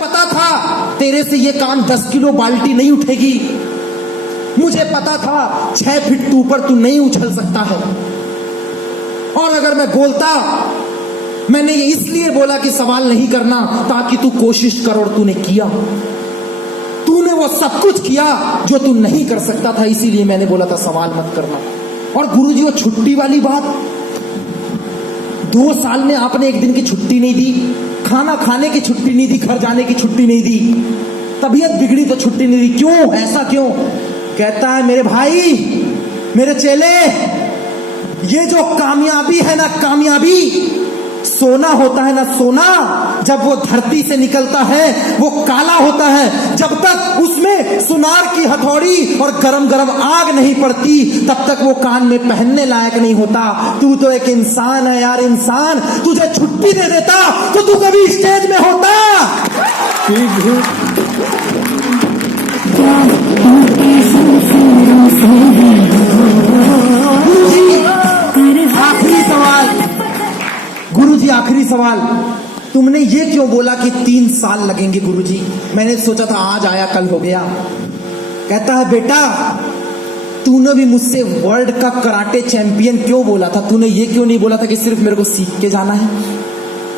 पता था तेरे से ये कान 10 किलो बाल्टी नहीं उठेगी। मुझे पता था 6 फीट तू ऊपर तू नहीं उछल सकता है। और अगर मैं बोलता, मैंने ये इसलिए बोला कि सवाल नहीं करना ताकि तू कोशिश कर, और तूने किया। तूने वो सब कुछ किया जो तू नहीं कर सकता था, इसीलिए मैंने बोला था सवाल मत करना। और गुरुजी वो छुट्टी वाली बात, 2 साल में आपने एक दिन की छुट्टी नहीं दी, खाना खाने की छुट्टी नहीं दी, घर जाने की छुट्टी नहीं दी, तबीयत बिगड़ी तो छुट्टी नहीं दी। क्यों? ऐसा क्यों? कहता है मेरे भाई, मेरे चेले, ये जो कामयाबी है ना, कामयाबी सोना होता है ना, सोना जब वो धरती से निकलता है वो काला होता है। जब तक उसमें सुनार की हथौड़ी और गरम गरम आग नहीं पड़ती तब तक वो कान में पहनने लायक नहीं होता। तू तो एक इंसान है यार, इंसान। तुझे छुट्टी दे देता तो तू कभी स्टेज में होता। आखिरी सवाल गुरुजी, आखिरी सवाल, तुमने ये क्यों बोला कि 3 साल लगेंगे गुरुजी? मैंने सोचा था आज आया कल हो गया। कहता है बेटा, तूने भी मुझसे वर्ल्ड का कराटे चैंपियन क्यों बोला था? तूने ये क्यों नहीं बोला था कि सिर्फ मेरे को सीख के जाना है?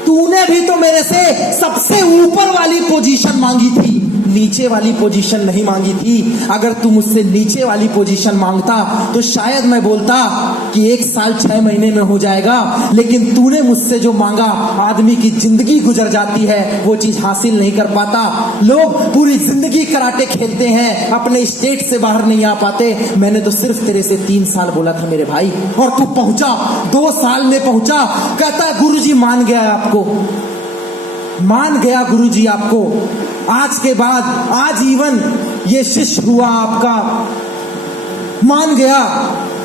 तूने भी तो मेरे से सबसे ऊपर वाली पोजीशन मांगी थी, नीचे वाली पोजीशन नहीं मांगी थी। अगर तू मुझसे नीचे वाली पोजीशन मांगता तो शायद मैं बोलता कि 1 साल 6 महीने में हो जाएगा, लेकिन तूने मुझसे जो मांगा, आदमी की जिंदगी गुजर जाती है वो चीज हासिल नहीं कर पाता। लोग पूरी जिंदगी कराटे खेलते हैं, अपने स्टेट से बाहर नहीं आ पाते। मैंने तो सिर्फ तेरे से 3 साल बोला था मेरे भाई, और तू पहुंचा 2 साल में पहुंचा। कहता है गुरुजी मान गया आपको, मान गया गुरुजी आपको। आज के बाद आजीवन ये शिष्य हुआ आपका, मान गया।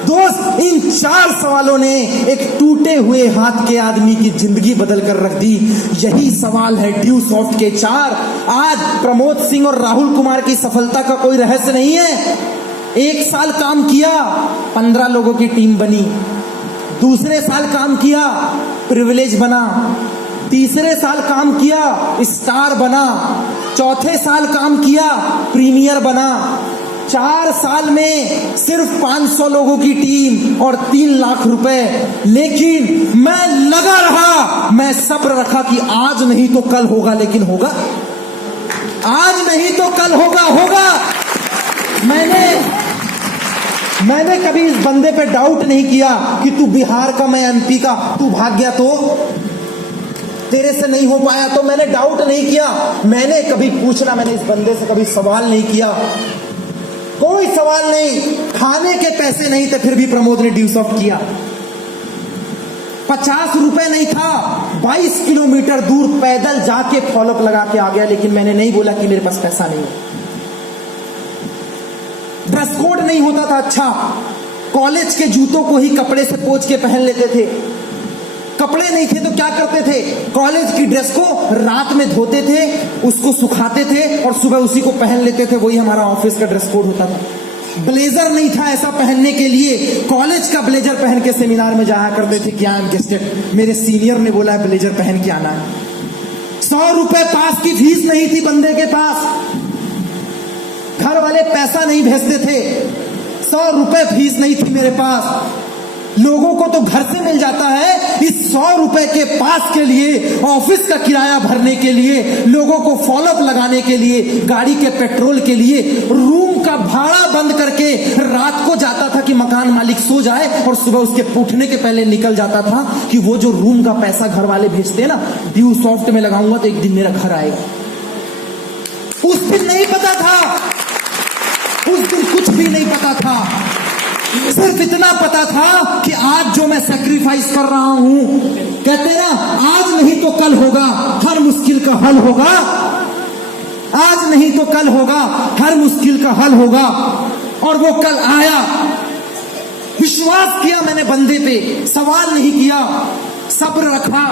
दोस्त, इन 4 सवालों ने एक टूटे हुए हाथ के आदमी की जिंदगी बदल कर रख दी। यही सवाल है ड्यू सॉफ्ट के 4। आज प्रमोद सिंह और राहुल कुमार की सफलता का कोई रहस्य नहीं है। 1 साल काम किया, 15 लोगों की टीम बनी। दूसरे साल काम किया, प्रिविलेज बना। तीसरे साल काम किया, स्टार बना। चौथे साल काम किया, प्रीमियर बना। 4 साल में सिर्फ 500 लोगों की टीम और 3 लाख रुपए। लेकिन मैं लगा रहा, मैं सब्र रखा कि आज नहीं तो कल होगा, लेकिन होगा। आज नहीं तो कल होगा, होगा। मैंने कभी इस बंदे पे डाउट नहीं किया कि तू बिहार का, मैं एमपी का, तू भाग गया तो तेरे से नहीं हो पाया, तो मैंने डाउट नहीं किया। मैंने कभी पूछना, मैंने इस बंदे से कभी सवाल नहीं किया, कोई सवाल नहीं। खाने के पैसे नहीं थे फिर भी प्रमोद ने ड्यू सॉफ्ट किया। 50 रुपए नहीं था, 22 किलोमीटर दूर पैदल जाके फॉलोअप लगा के आ गया। लेकिन मैंने नहीं बोला कि मेरे पास पैसा नहीं है। ड्रेस कोड नहीं होता था अच्छा, कॉलेज के जूतों को ही कपड़े से पोंछ के पहन लेते थे। कपड़े नहीं थे तो क्या करते थे? कॉलेज की ड्रेस को रात में धोते थे, उसको सुखाते थे और सुबह उसी को पहन लेते थे। वही हमारा ऑफिस का ड्रेस कोड होता था। ब्लेजर नहीं था ऐसा पहनने के लिए, कॉलेज का ब्लेजर पहन के सेमिनार में जाया करते थे। क्या गेस्टेड, मेरे सीनियर ने बोला है ब्लेजर पहन के आना है। 100 रुपए पास की फीस नहीं थी बंदे के पास, घर वाले पैसा नहीं भेजते थे। 100 रुपए फीस नहीं थी मेरे पास। लोगों को तो घर से मिल जाता है, इस 100 रुपए के पास के लिए, ऑफिस का किराया भरने के लिए, लोगों को फॉलोअप लगाने के लिए, गाड़ी के पेट्रोल के लिए, रूम का भाड़ा बंद करके रात को जाता था कि मकान मालिक सो जाए, और सुबह उसके उठने के पहले निकल जाता था कि वो जो रूम का पैसा घर वाले भेजते हैं ना, ड्यू सॉफ्ट में लगाऊंगा तो एक दिन मेरा घर आएगा। उस दिन नहीं पता था, उस दिन कुछ भी नहीं पता था। सिर्फ इतना पता था कि आज जो मैं सैक्रिफाइस कर रहा हूं, कहते ना आज नहीं तो कल होगा, हर मुश्किल का हल होगा। आज नहीं तो कल होगा, हर मुश्किल का हल होगा। और वो कल आया। विश्वास किया मैंने बंदे पे, सवाल नहीं किया, सब्र रखा,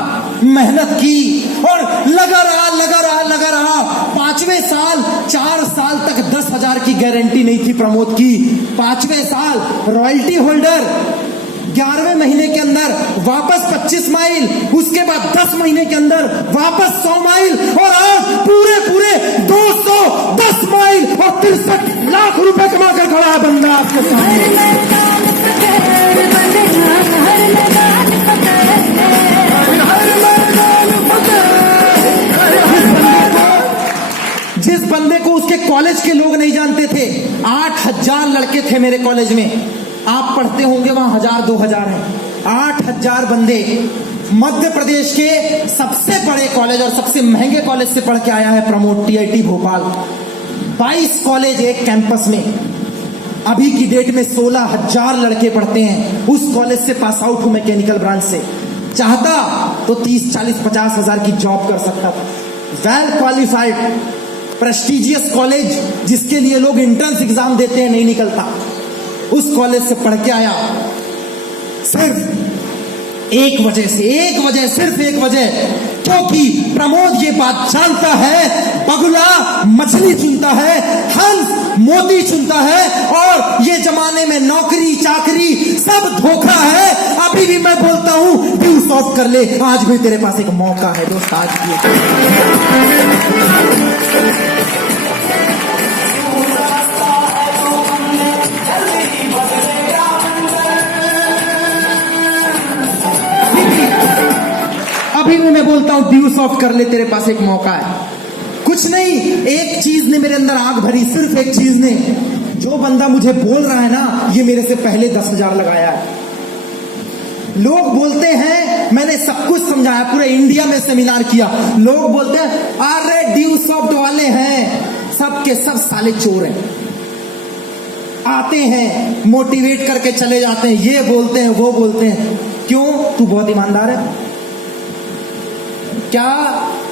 मेहनत की और लगा रहा। 5वें साल, 4 साल तक 10,000 की गारंटी नहीं थी प्रमोद की। 5वें साल रॉयल्टी होल्डर, 11वें महीने के अंदर वापस 25 माइल, उसके बाद 10 महीने के अंदर वापस 100 माइल, और आज पूरे आपके सामने। जिस बंदे को उसके कॉलेज के लोग नहीं जानते थे, 8,000 लड़के थे मेरे कॉलेज में। आप पढ़ते होंगे वहां 1,000-2,000 हैं, 8,000 बंदे मध्य प्रदेश के सबसे बड़े कॉलेज और सबसे महंगे कॉलेज से पढ़ के आया है प्रमोद, टीआईटी भोपाल। 22 कॉलेज एक कैंपस में। अभी की डेट में 16,000 लड़के पढ़ते हैं। उस कॉलेज से पास आउट हूं मैकेनिकल ब्रांच से। चाहता तो 30, 40, 50 हजार की जॉब कर सकता था। वेल क्वालिफाइड प्रेस्टिजियस कॉलेज जिसके लिए लोग एंट्रेंस एग्जाम देते हैं, नहीं निकलता, उस कॉलेज से पढ़ के आया। सिर्फ एक वजह से, सिर्फ एक वजह, क्योंकि प्रमोद ये बात जानता है, बगुला मछली चुनता है, हंस मोती चुनता है, और ये जमाने में नौकरी चाकरी सब धोखा है। अभी भी मैं बोलता हूं ड्यू सॉफ्ट कर ले, आज भी तेरे पास एक मौका है दोस्त। आज भी अभी भी मैं बोलता हूं ड्यू सॉफ्ट कर ले, तेरे पास एक मौका है। कुछ नहीं, एक चीज ने मेरे अंदर आग भरी, सिर्फ एक चीज ने। जो बंदा मुझे बोल रहा है ना, ये मेरे से पहले 10,000 लगाया है। लोग बोलते हैं, मैंने सब कुछ समझाया, पूरे इंडिया में सेमिनार किया। लोग बोलते हैं अरे ड्यू सॉफ्ट वाले हैं, सबके सब साले चोर हैं। आते हैं मोटिवेट करके चले जाते हैं, ये बोलते हैं वो बोलते हैं। क्यों? तू बहुत ईमानदार है क्या?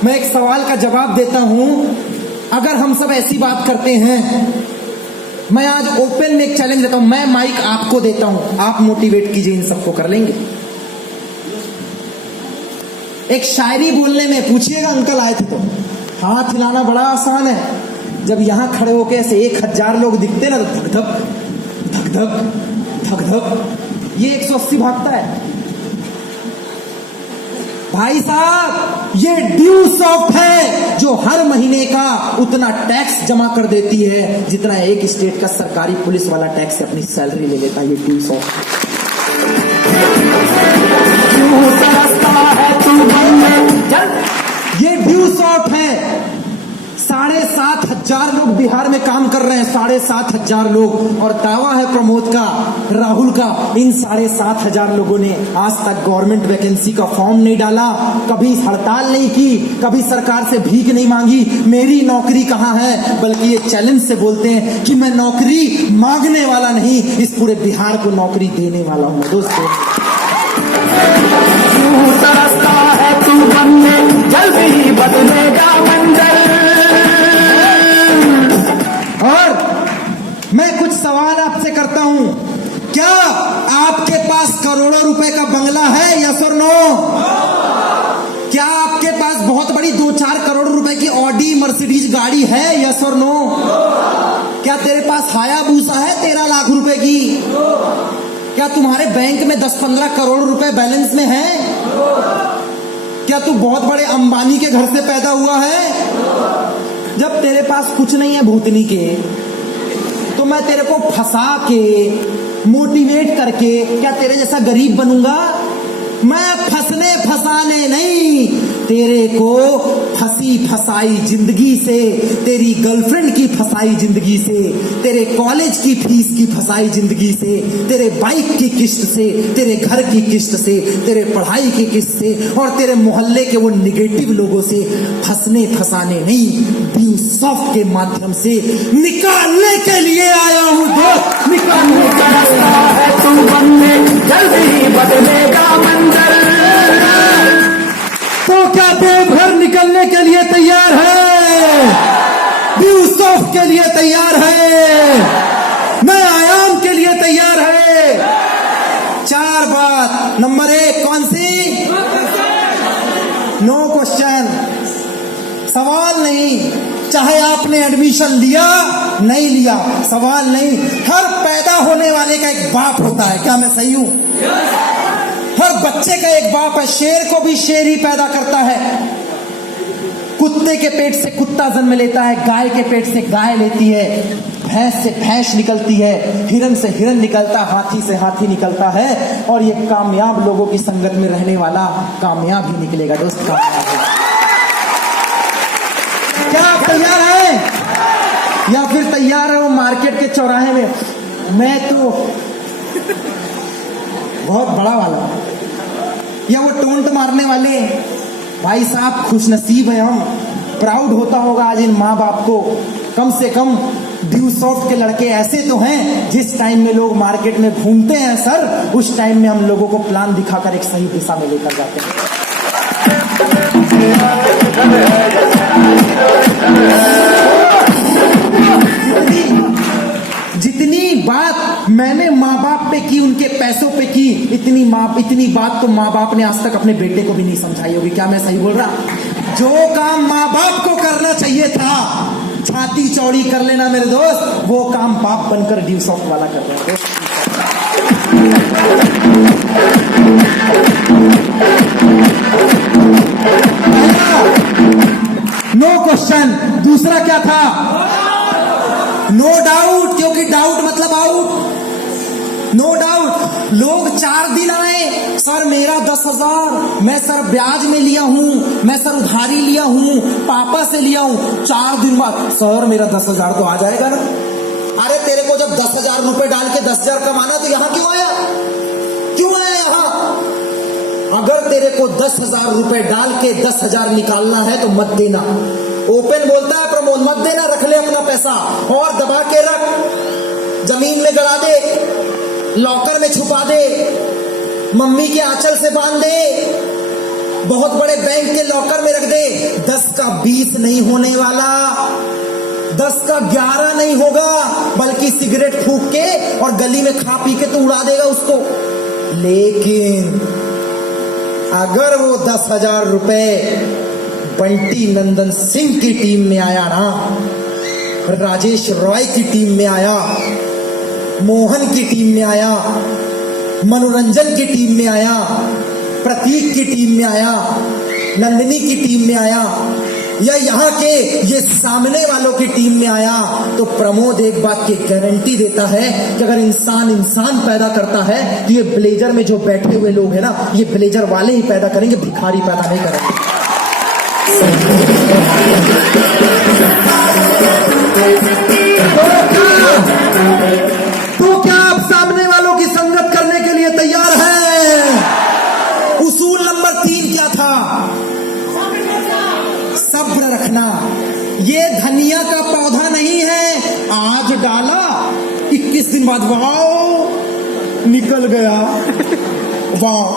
मैं एक सवाल का जवाब देता हूं। अगर हम सब ऐसी बात करते हैं, मैं आज ओपन में एक चैलेंज देता हूं, मैं माइक आपको देता हूं, आप मोटिवेट कीजिए, इन सबको कर लेंगे। एक शायरी बोलने में पूछिएगा, अंकल आए थे तो हाथ हिलाना बड़ा आसान है। जब यहां खड़े होके ऐसे 1,000 लोग दिखते ना, तो धक धक धक धक धक धक, ये 180 भागता है। भाई साहब, ये ड्यू सॉफ्ट है जो हर महीने का उतना टैक्स जमा कर देती है जितना एक स्टेट का सरकारी पुलिस वाला टैक्स से अपनी सैलरी ले लेता है। ये ड्यू सॉफ्ट ये ड्यू सॉफ्ट है। 7,500 लोग बिहार में काम कर रहे हैं, 7,500 लोग, और दावा है प्रमोद का, राहुल का, इन 7,500 लोगों ने आज तक गवर्नमेंट वैकेंसी का फॉर्म नहीं डाला, कभी हड़ताल नहीं की, कभी सरकार से भीख नहीं मांगी, मेरी नौकरी कहां है, बल्कि ये चैलेंज से बोलते हैं कि मैं नौकरी मांगने वाला नहीं, इस पूरे बिहार को नौकरी देने वाला हूं। दोस्तों, है तू बनने, जल्दी ही बदलेगा मंजर। और मैं कुछ सवाल आपसे करता हूं, क्या आपके पास करोड़ों रुपए का बंगला है? यस और नो? क्या आपके पास बहुत बड़ी 2-4 करोड़ रुपए की ऑडी मर्सिडीज गाड़ी है? यस और नो? क्या तेरे पास हायाबूसा है 13 लाख रुपए की? क्या तुम्हारे बैंक में 10-15 करोड़ रुपए बैलेंस में है? क्या तू बहुत बड़े अंबानी के घर से पैदा हुआ है? जब तेरे पास कुछ नहीं है भूतनी के, तो मैं तेरे को फंसा के, मोटिवेट करके क्या तेरे जैसा गरीब बनूंगा? मैं फंसने फंसाने नहीं, तेरे को फंसी फसाई जिंदगी से, तेरी गर्लफ्रेंड की फसाई जिंदगी से, तेरे कॉलेज की फीस की फसाई जिंदगी से, तेरे बाइक की किस्त से, तेरे घर की किस्त से, तेरे पढ़ाई की किस्त से, और तेरे मोहल्ले के वो निगेटिव लोगों से फंसने फंसाने नहीं, ड्यू सॉफ्ट के माध्यम से निकालने के लिए आया हूं। दोस्त, निकालने का रास्ता है तू बनने, जल्दी बदलेगा मंजर। तो क्या देवघर निकलने के लिए तैयार है? ड्यू सॉफ्ट के लिए तैयार है? नए आयाम के लिए तैयार है? 4 बात। नंबर 1 कौन सी? नो क्वेश्चन, सवाल नहीं। चाहे आपने एडमिशन लिया नहीं लिया, सवाल नहीं। हर पैदा होने वाले का एक बाप होता है, क्या मैं सही हूं? हर बच्चे का एक बाप है, शेर को भी शेर ही पैदा करता है। कुत्ते के पेट से कुत्ता जन्म लेता है, गाय के पेट से गाय लेती है, भैंस से भैंस निकलती है, हिरन से हिरन निकलता, हाथी से हाथी निकलता है। और ये कामयाब लोगों की संगत में रहने वाला कामयाब ही निकलेगा दोस्त, कामयाब है। क्या आप तैयार हैं या फिर तैयार है वो मार्केट के चौराहे में? मैं तो बहुत बड़ा वाला, या वो टोंट मारने वाले? भाई साहब खुशनसीब है हम, प्राउड होता होगा आज इन माँ बाप को। कम से कम ड्यू सॉफ्ट के लड़के ऐसे तो हैं, जिस टाइम में लोग मार्केट में घूमते हैं सर, उस टाइम में हम लोगों को प्लान दिखाकर एक सही दिशा में लेकर जाते हैं। जितनी बात मैंने माँ बाप पे की, उनके पैसों पे की, इतनी बात तो माँ बाप ने आज तक अपने बेटे को भी नहीं समझाई होगी। क्या मैं सही बोल रहा? जो काम माँ बाप को करना चाहिए था, छाती चौड़ी कर लेना मेरे दोस्त, वो काम बाप बनकर ड्यू सॉफ्ट वाला कर रहा है। No question. दूसरा क्या था? नो डाउट, क्योंकि डाउट मतलब आउट। No doubt. लोग 4 दिन आए, सर मेरा 10,000 मैं सर ब्याज में लिया हूं, मैं सर उधारी लिया हूं, पापा से लिया हूं। 4 दिन बाद सर मेरा 10,000 तो आ जाएगा ना। अरे तेरे को जब 10,000 रुपए डाल के 10,000 कमाना तो यहां क्यों आया? क्यों आया यहां? अगर तेरे को 10,000 रुपए डाल के 10,000 निकालना है तो मत देना। ओपन बोलता है प्रमोद, मत देना, रख ले अपना पैसा और दबा के रख, जमीन में गड़ा दे, लॉकर में छुपा दे, मम्मी के आंचल से बांध दे, बहुत बड़े बैंक के लॉकर में रख दे। 10 का 20 नहीं होने वाला, 10 का 11 नहीं होगा, बल्कि सिगरेट फूंक के और गली में खा पी के तो उड़ा देगा उसको। लेकिन अगर वो 10,000 रुपए बंटी नंदन सिंह की टीम में आया ना, राजेश रॉय की टीम में आया, मोहन की टीम में आया, मनोरंजन की टीम में आया, प्रतीक की टीम में आया, नंदिनी की टीम में आया, या यहाँ के ये सामने वालों की टीम में आया, तो प्रमोद एक बात की गारंटी देता है कि अगर इंसान पैदा करता है तो ये ब्लेजर में जो बैठे हुए लोग हैं ना, ये ब्लेजर वाले ही पैदा करेंगे, भिखारी पैदा नहीं करेंगे। तो क्या आप सामने वालों की संगत करने के लिए तैयार हैं? उसूल नंबर 3 क्या था? सब्र रखना। ये धनिया का पौधा नहीं है, आज डाला 21 दिन बाद वाह निकल गया, वाह।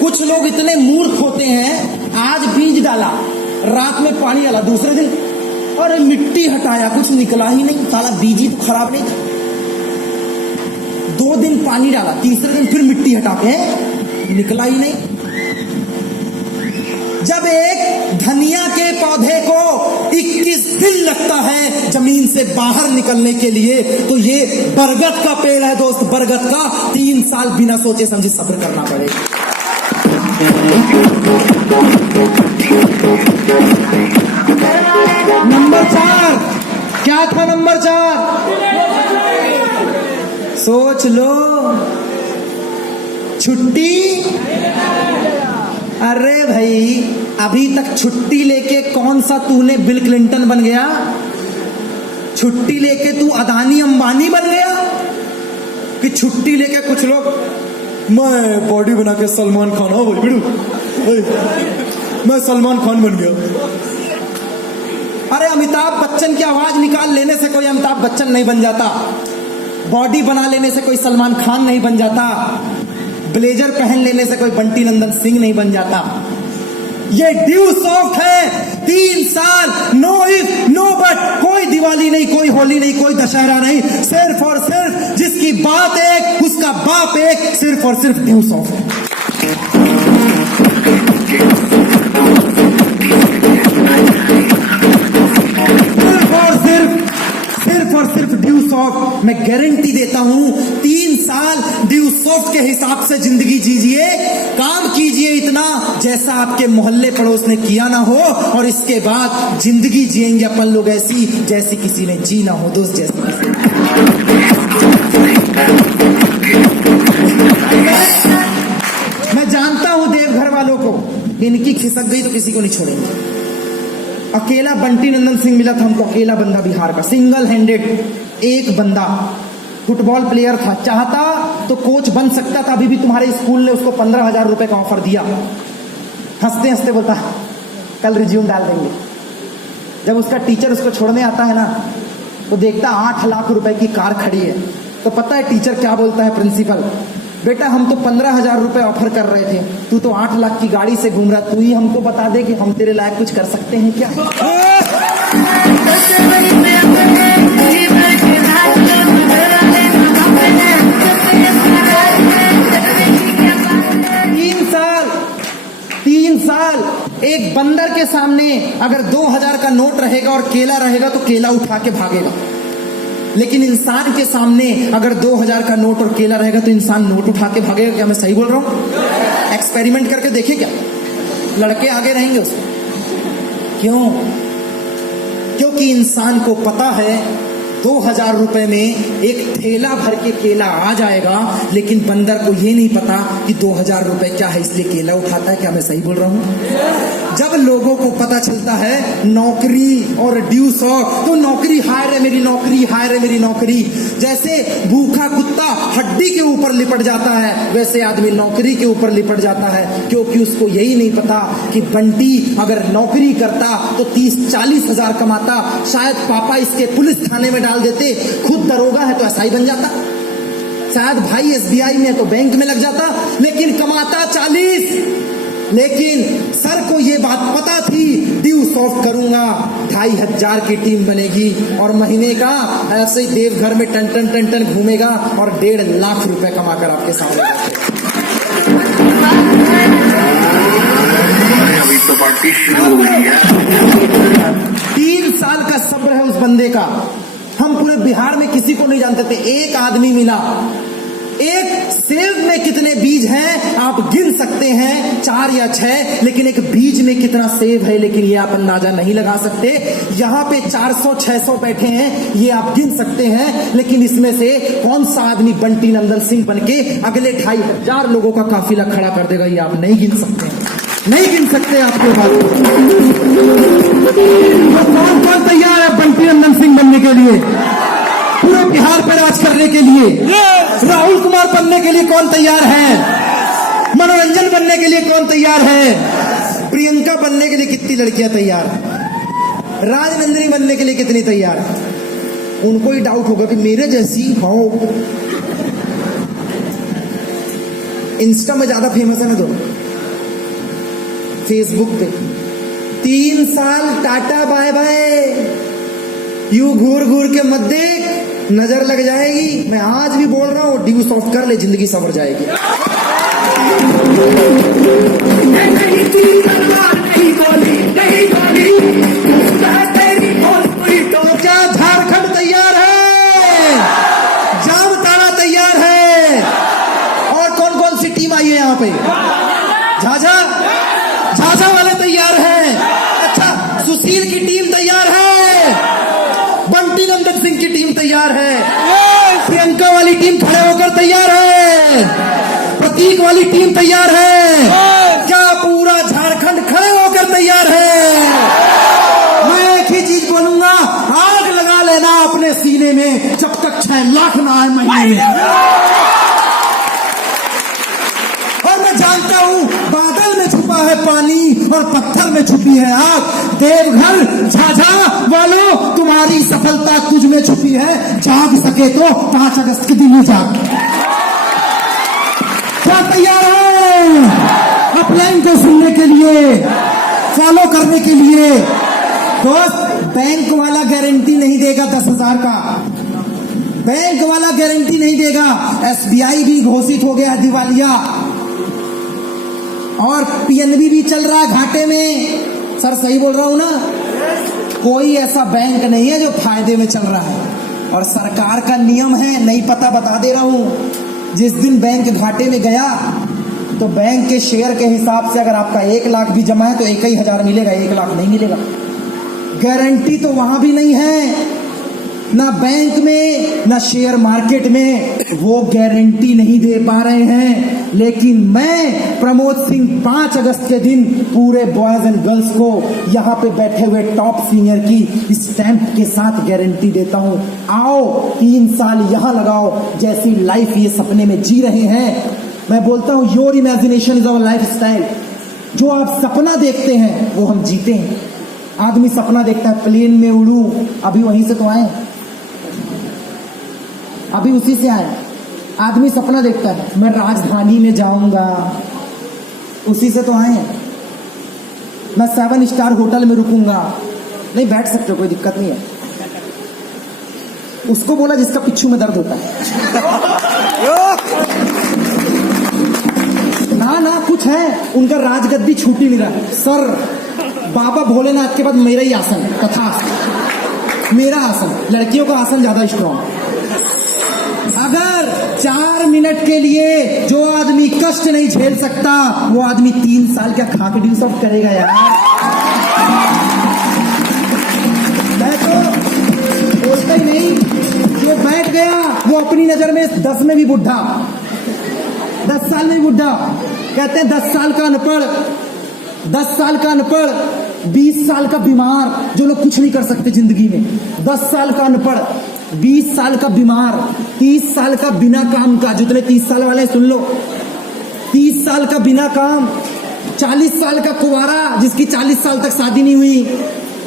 कुछ लोग इतने मूर्ख होते हैं, आज बीज डाला, रात में पानी डाला, दूसरे दिन अरे मिट्टी हटाया, कुछ निकला ही नहीं, साला बीज ही तो खराब नहीं था। 2 दिन पानी डाला, तीसरे दिन फिर मिट्टी हटा के निकला ही नहीं। जब एक धनिया के पौधे को 21 दिन लगता है जमीन से बाहर निकलने के लिए, तो ये बरगद का पेड़ है दोस्त, बरगद का 3 साल बिना सोचे समझे सब्र करना पड़ेगा। नंबर 4 क्या था? नंबर 4 सोच लो, छुट्टी। अरे भाई अभी तक छुट्टी लेके कौन सा तूने बिल क्लिंटन बन गया? छुट्टी लेके तू अदानी अंबानी बन गया? कि छुट्टी लेके कुछ लोग मैं बॉडी बना के सलमान खान, हो भाई बिड़ू, मैं सलमान खान बन गया। अरे अमिताभ बच्चन की आवाज निकाल लेने से कोई अमिताभ बच्चन नहीं बन जाता, बॉडी बना लेने से कोई सलमान खान नहीं बन जाता, ब्लेजर पहन लेने से कोई बंटी नंदन सिंह नहीं बन जाता। ये ड्यू सॉफ्ट है, 3 साल, नो इफ नो बट, कोई दिवाली नहीं, कोई होली नहीं, कोई दशहरा नहीं, सिर्फ और सिर्फ जिसकी बात एक उसका बाप एक, सिर्फ और सिर्फ ड्यू सॉफ्ट। सिर्फ और सिर्फ ड्यू सॉफ्ट। मैं गारंटी देता हूं 3 साल साल ड्यू सॉफ्ट के हिसाब से जिंदगी जीजिए, काम कीजिए इतना जैसा आपके मोहल्ले पड़ोस ने किया ना हो, और इसके बाद जिंदगी जिएंगे अपन लोग ऐसी जैसी किसी ने जी ना हो दोस्त, जैसी किसी मैं जानता हूं देवघर वालों को, इनकी खिसक गई तो किसी को नहीं छोड़ेंगे। अकेला बंटी नंदन सिंह मिला था हमको, अकेला बंदा बिहार का, सिंगल हैंडेड एक बंदा, फुटबॉल प्लेयर था, चाहता तो कोच बन सकता था। अभी भी तुम्हारे स्कूल ने उसको 15,000 रुपए का ऑफर दिया। हंसते हंसते बोलता कल रिज्यूम डाल देंगे। जब उसका टीचर उसको छोड़ने आता है ना, तो देखता 8 लाख रुपए की कार खड़ी है, तो पता है टीचर क्या बोलता है, प्रिंसिपल, बेटा हम तो 15,000 रुपए ऑफर कर रहे थे, तू तो 8 लाख की गाड़ी से घूम रहा, तू ही हमको बता दे कि हम तेरे लायक कुछ कर सकते हैं क्या? 3 साल एक बंदर के सामने अगर 2,000 का नोट रहेगा और केला रहेगा तो केला उठा के भागेगा, लेकिन इंसान के सामने अगर 2,000 का नोट और केला रहेगा तो इंसान नोट उठा के भागेगा। क्या मैं सही बोल रहा हूं? एक्सपेरिमेंट करके देखे क्या, लड़के आगे रहेंगे उसमें। क्यों? क्योंकि इंसान को पता है 2,000 रुपए में एक थैला भर के केला आ जाएगा, लेकिन बंदर को ये नहीं पता कि 2,000 रुपए क्या है, इसलिए केला उठाता है। क्या मैं सही बोल रहा हूं? जब लोगों को पता चलता है नौकरी और ड्यू सॉफ्ट, तो नौकरी हायर है मेरी नौकरी, हायर है मेरी नौकरी। जैसे भूखा कुत्ता हड्डी के ऊपर लिपट जाता है, वैसे आदमी नौकरी के ऊपर लिपट जाता है, क्योंकि उसको यही नहीं पता कि बंटी अगर नौकरी करता तो 30-40 हजार कमाता, शायद पापा इसके पुलिस थाने में डाल देते, खुद दरोगा है तो एसआई बन जाता, शायद भाई एसबीआई में तो बैंक में लग जाता, लेकिन कमाता 40। लेकिन सर को ये बात पता थी, ड्यू सॉफ्ट करूंगा 2,500 की टीम बनेगी और महीने का ऐसे ही देवघर में टन घूमेगा और 1.5 लाख रुपए कमाकर आपके सामने। अभी तो पार्टी शुरू हो गई है। 3 साल का सब्र है उस बंदे का। हम पूरे बिहार में किसी को नहीं जानते थे, एक आदमी मिला। एक सेब में कितने बीज हैं आप गिन सकते हैं, 4 या 6, लेकिन एक बीज में कितना सेब है, लेकिन ये आप अंदाजा नहीं लगा सकते। यहाँ पे 400-600 बैठे हैं, ये आप गिन सकते हैं, लेकिन इसमें से कौन सा आदमी बंटी नंदन सिंह बनके अगले 2,500 लोगों का काफिला खड़ा कर देगा, ये आप नहीं गिन सकते, नहीं गिन सकते आपके बात। तो कौन कौन तैयार है बंटी नंदन सिंह बनने के लिए, पूरे बिहार पर राज करने के लिए? राहुल कुमार बनने के लिए कौन तैयार है? मनोरंजन बनने के लिए कौन तैयार है? प्रियंका बनने के लिए कितनी लड़कियां तैयार? राजनंदिनी बनने के लिए कितनी तैयार? उनको ही डाउट होगा कि मेरे जैसी हो। इंस्टा में ज्यादा फेमस है ना, तो फेसबुक पे 3 साल टाटा बाय बाय, यू घूर घूर के मत देख, नजर लग जाएगी। मैं आज भी बोल रहा हूं, ड्यू सॉफ्ट कर ले, जिंदगी संवर जाएगी। तो क्या झारखंड तैयार है? जामताड़ा तैयार है? और कौन कौन सी टीम आई है यहाँ पे? झाझा वाले तैयार हैं? अच्छा, सुशील की टीम तैयार है, बंटी नंदन सिंह की टीम तैयार है, प्रियंका वाली टीम खड़े होकर तैयार है, प्रतीक वाली टीम तैयार है, क्या पूरा झारखंड खड़े होकर तैयार है? मैं एक ही चीज बोलूंगा, आग लगा लेना अपने सीने में जब तक 6 लाख ना आए महीने में। और मैं जानता हूं बादल में छुपा है पानी और पत्थर में छुपी है आग। देवघर झाझा वालों, तुम्हारी सफलता तुझ में छुपी है, जाग सके तो 5 अगस्त के दिन ही जाग। क्या तैयार हो अपलाइन को सुनने के लिए, फॉलो करने के लिए? दोस्त, बैंक वाला गारंटी नहीं देगा 10,000 का, बैंक वाला गारंटी नहीं देगा। एसबीआई भी घोषित हो गया दिवालिया और पीएनबी भी चल रहा है घाटे में। सर सही बोल रहा हूं ना? कोई ऐसा बैंक नहीं है जो फायदे में चल रहा है, और सरकार का नियम है, नहीं पता बता दे रहा हूं, जिस दिन बैंक घाटे में गया तो बैंक के शेयर के हिसाब से अगर आपका 1 लाख भी जमा है तो 1,000 मिलेगा, 1 लाख नहीं मिलेगा। गारंटी तो वहां भी नहीं है, ना बैंक में ना शेयर मार्केट में, वो गारंटी नहीं दे पा रहे हैं। लेकिन मैं प्रमोद सिंह 5 अगस्त के दिन पूरे बॉयज एंड गर्ल्स को यहाँ पे बैठे हुए टॉप सीनियर की स्टैंप के साथ गारंटी देता हूं, आओ 3 साल यहां लगाओ, जैसी लाइफ ये सपने में जी रहे हैं। मैं बोलता हूं your imagination is our life style. जो आप सपना देखते हैं वो हम जीते हैं। आदमी सपना देखता है प्लेन में उड़ूं, अभी वहीं से तो आए, अभी उसी से आए। आदमी सपना देखता है मैं राजधानी में जाऊंगा, उसी से तो आए। मैं 7 स्टार होटल में रुकूंगा, नहीं बैठ सकते, कोई दिक्कत नहीं है। उसको बोला जिसका पिच्छू में दर्द होता है। ना कुछ है, उनका राजगद्दी छूट ही नहीं रहा। सर बाबा भोलेनाथ के बाद मेरा ही आसन, तथा मेरा आसन, लड़कियों का आसन ज्यादा स्ट्रॉन्ग। अगर 4 मिनट के लिए जो आदमी कष्ट नहीं झेल सकता, वो आदमी 3 साल का खाकड़ी सब करेगा यार। मैं तो बोलता ही नहीं, जो बैठ गया वो अपनी नजर में 10 में भी बुढ़ा, 10 साल में भी बुढ़ा। कहते हैं 10 साल का अनपढ़, 10 साल का अनपढ़, 20 साल का बीमार, जो लोग कुछ नहीं कर सकते जिंदगी में। 10 साल का अनपढ़, 20 साल का बीमार, 30 साल का बिना काम का, जितने 30 साल वाले सुन लो, 30 साल का बिना काम, 40 साल का कुंवारा जिसकी 40 साल तक शादी नहीं हुई,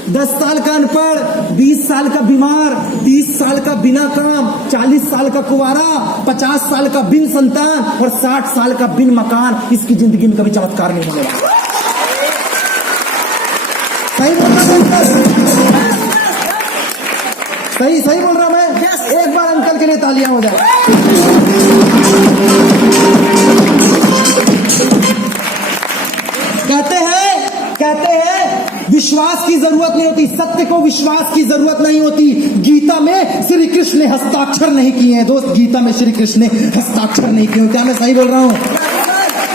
10 साल का अनपढ़, 20 साल का बीमार, 30 साल का बिना काम, 40 साल का कुंवारा, 50 साल का बिन संतान और 60 साल का बिन मकान। इसकी जिंदगी में कभी चमत्कार नहीं होगा। सही बोल रहा हूं, सही बोल रहा मैं। एक बार अंकल के लिए तालियां हो जाए। कहते हैं विश्वास की जरूरत नहीं होती, सत्य को विश्वास की जरूरत नहीं होती। गीता में श्री कृष्ण ने हस्ताक्षर नहीं किए हैं दोस्त, गीता में श्री कृष्ण ने हस्ताक्षर नहीं किए। क्या मैं सही बोल रहा हूं?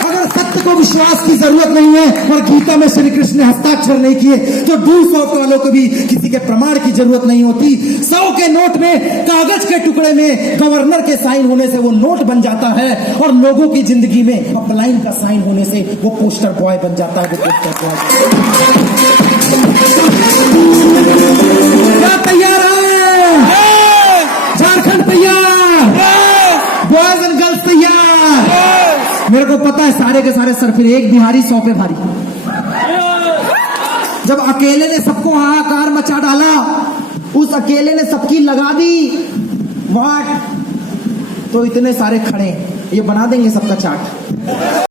अगर सत्य को विश्वास की जरूरत नहीं है और गीता में श्री कृष्ण ने हस्ताक्षर नहीं किए, तो 200 वालों को भी किसी के प्रमाण की जरूरत नहीं होती। 100 के नोट में, कागज के टुकड़े में गवर्नर के साइन होने से वो नोट बन जाता है, और लोगों की जिंदगी में अपलाइन का साइन होने से वो पोस्टर बॉय बन जाता है। वो पोस्टर बॉय क्या तैयार है? झारखंड तैयार, बॉयज एंड गर्ल्स तैयार। मेरे को पता है सारे के सारे सर फिर एक बिहारी 100 पे भारी। जब अकेले ने सबको हाहाकार मचा डाला, उस अकेले ने सबकी लगा दी वाट, तो इतने सारे खड़े, ये बना देंगे सबका चाट।